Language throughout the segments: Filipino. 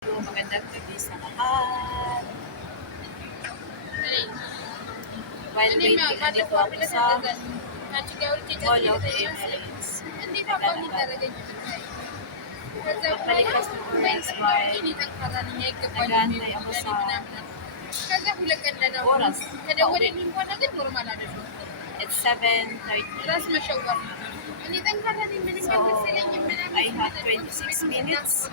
Magandang gabi sa lahat. While waiting, nandito ako sa Mall of Emirates. Pagkalipas ng Orange Mall, nag-aantay ako sa oras. It's 7:30. So, I have 26 minutes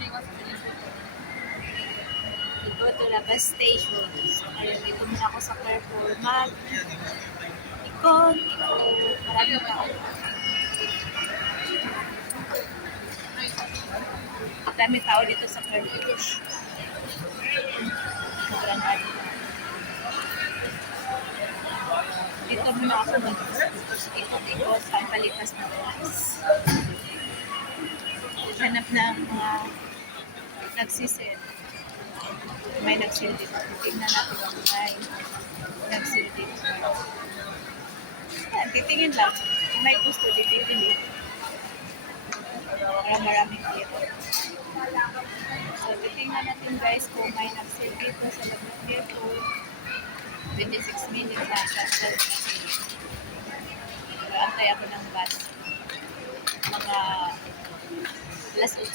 to go to the bus station. So, ngayon, dito muna ako sa Carrefour Mall. Ikot. Maraming tao. Dami tao dito sa Carrefour. Sobrang dami. Dito muna ako ikot-ikot sa palipas ng oras. Hanap ng mga nagsisil. May nagsil dito. Tingnan natin kung may nagsil dito. Yan, titingin lang. Kung may gusto, bibili. Para maraming dito. So, titingnan natin guys kung may nagsil dito sa labas dito. 26 minutes na siya. Antay ako ng bus. Mga alas 8.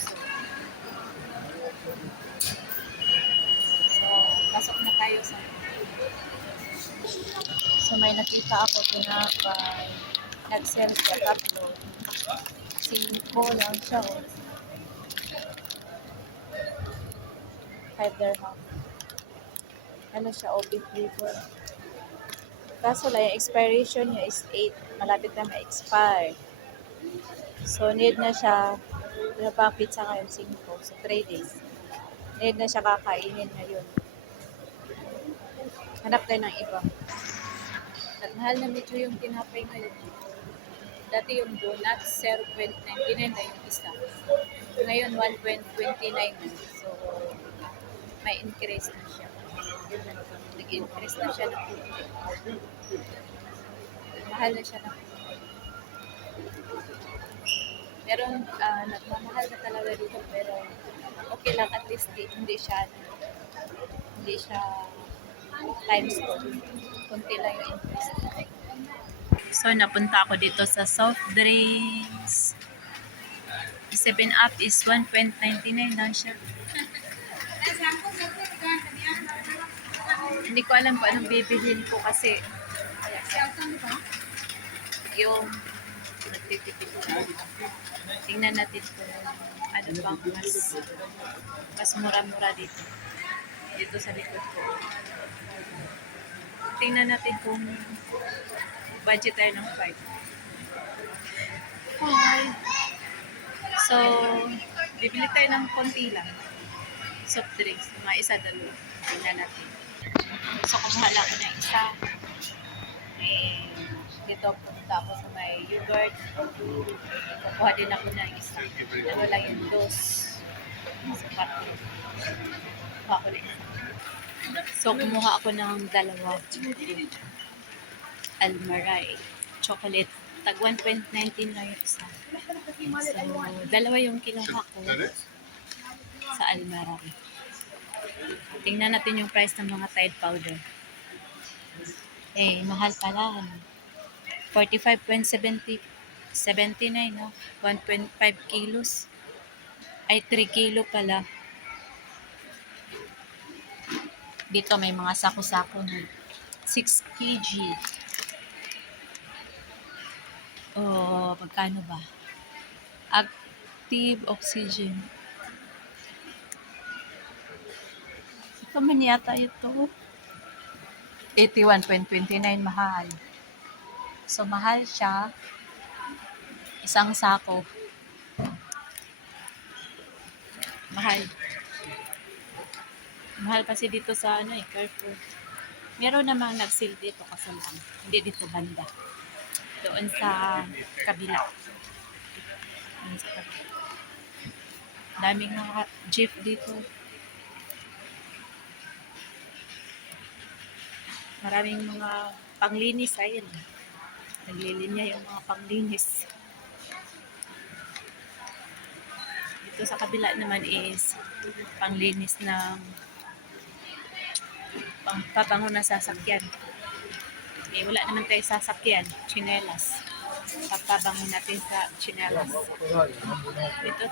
So, pasok na tayo sa may nakita ako tinapay. Nag-sell siya tatlo. 5 lang siya. 5 dirham. Ano siya, OB flavor. Kaso lang, yung expiration niya is 8. Malapit na ma-expire. So, need na siya. Ano pa ang pizza ngayon? 5. So, 3 days. Need na siya kakainin ngayon. Hanap tayo ng iba. At mahal na medyo yung tinapay ngayon. Dati yung donuts, 0.99 na yung isa. Ngayon, 1.29 na. So, may increase na siya. Nag-increase na siya ng mahal na siya ng meron nagmamahal na talaga dito pero okay lang at least hindi siya times 2. Kunti lang yung increase. So napunta ako dito sa soft drinks. 7-Up is 1.99 lang siya. Hindi ko alam kung anong bibilhin ko kasi yung nagtitipid ko. Tingnan natin kung ano bang mas mura-mura dito. Dito sa likod ko. Tingnan natin kung budget tayo ng 5. So, bibili tayo ng konti lang. Soft drinks. Mga isa-dalawa. Tingnan natin. So, kumuhala ko ng isa. Dito punta ako sa may yogurt. Kukuha din ako ng isa. Ano lang yung dos. Sa pato. Kuha ko din. So, kumuha ako ng dalawa. Almaray. Chocolate. Tag 1.19 lang yung isa. So, dalawa yung kinuha ko sa Almaray. Tingnan natin yung price ng mga Tide powder. Mahal pala. 45.79, no? 1.5 kilos. Ay, 3 kilo pala. Dito may mga sako-sako na. 6 kg. Magkano ba? Active oxygen. Ito man yata ito. 81.29 mahal. So, mahal siya. Isang sako. Mahal. Mahal kasi dito sa Carrefour. Meron namang nag-sale dito kasi lang. Hindi dito banda. Doon sa kabila. Daming mga jeep dito. Maraming mga panglinis. Ayun. Naglilinya yung mga panglinis. Ito sa kabila naman is panglinis ng pangpapango na sasakyan. Eh, wala naman tayo sasakyan, tsinelas. Papabango natin sa tsinelas. Ito,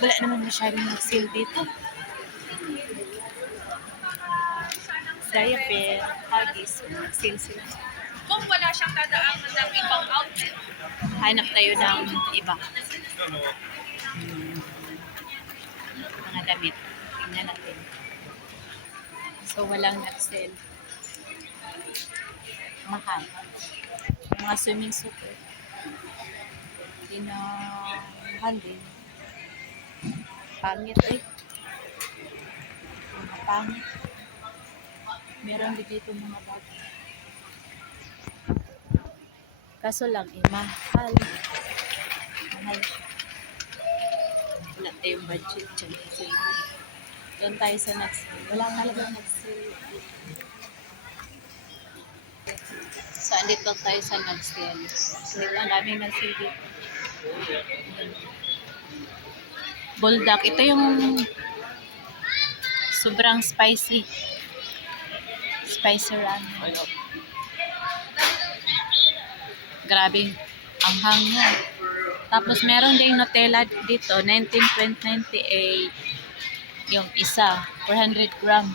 wala naman masyadong mag-sale dito. Diaper, huggies, sale sila. Kung wala siyang dadaan ng ibang outlet, Hanap tayo ng iba. Mga damit. Tingnan natin. So, walang nag-sale. Mahal. Mga swimming suit. Hindi na mahal din. Pangit eh. Mga pangit. Meron din dito mga bag. Kaso lang eh, mahal. Mahal siya. Wala tayong budget dyan. Doon tayo sa nag-sale. Wala talaga nag-sale. So, andito tayo sa nag-sale. Dito ang daming nag-sale dito. Bulldog. Ito yung sobrang spicy. Spicy ramen. Grabe ang hangin. Tapos meron ding Nutella dito, 19.98 yung isa, 400 gram.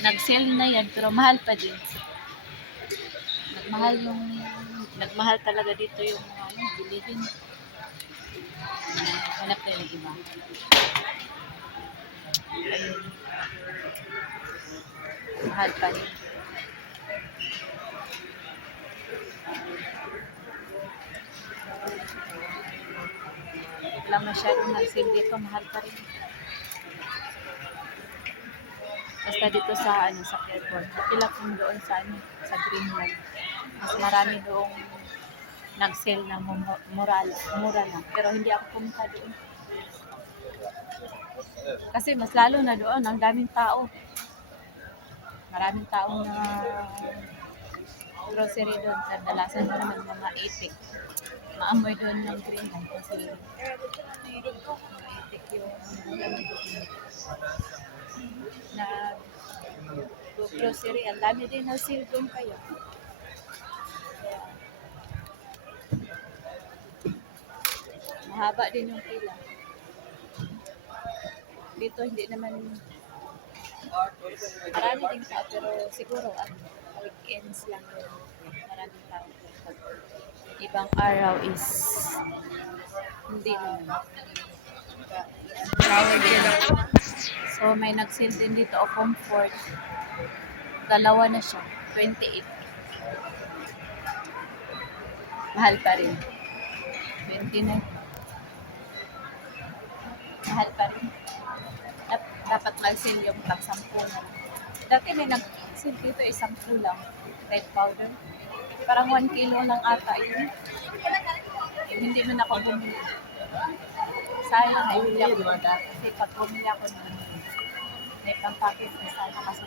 Nag-sale na yan, pero mahal pa din. Nagmahal talaga dito yung bilihin. Hanap tayo ng iba. Ayun. Mahal pa din. Wala masyadong nag-sale dito, mahal pa rin. Basta dito sa sa airport. Kapila kung doon sa Greenland. Mas marami doong nag-sale na mura lang. Pero hindi ako pumunta doon. Kasi mas lalo na doon, ang daming tao. Maraming tao na grocery doon. Kadalasan mo naman mga itik. Maamoy doon ng Greenland kasi itik yung na grocery. Ang dami din na sale doon kayo. Mahaba din yung pila. Dito hindi naman marami din tao pero siguro weekends lang yun. Maraming tao. Ibang araw is hindi naman. So may nag-sale din dito o comfort. Dalawa na siya. 28. Mahal pa rin. 29. Mahal pa rin. Dapat mag-sale yung pag-10 na. Dati may nag-sale dito 10 lang. Red powder. Parang 1 kilo lang ata yun. Hindi mo na ako bumili. Sayang ay hindi ako. Kasi pag bumili ako na may pang-packet na sana kasi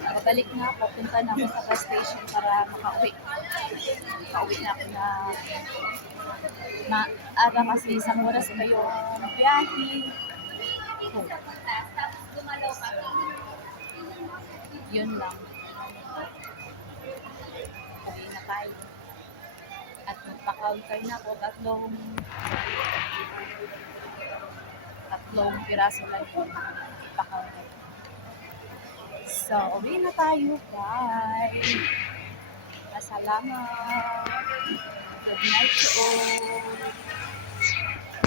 Babalik na ako, punta na ako sa bus station para makauwi. Makauwi na ako na maaga kasi 1 oras pa yung biyahe. Yun lang. Uwi na tayo. At magpa-counter na ako, tatlong piraso lang yun. Pa-counter. So, uwi na tayo. Bye! Salamat! Good night to all!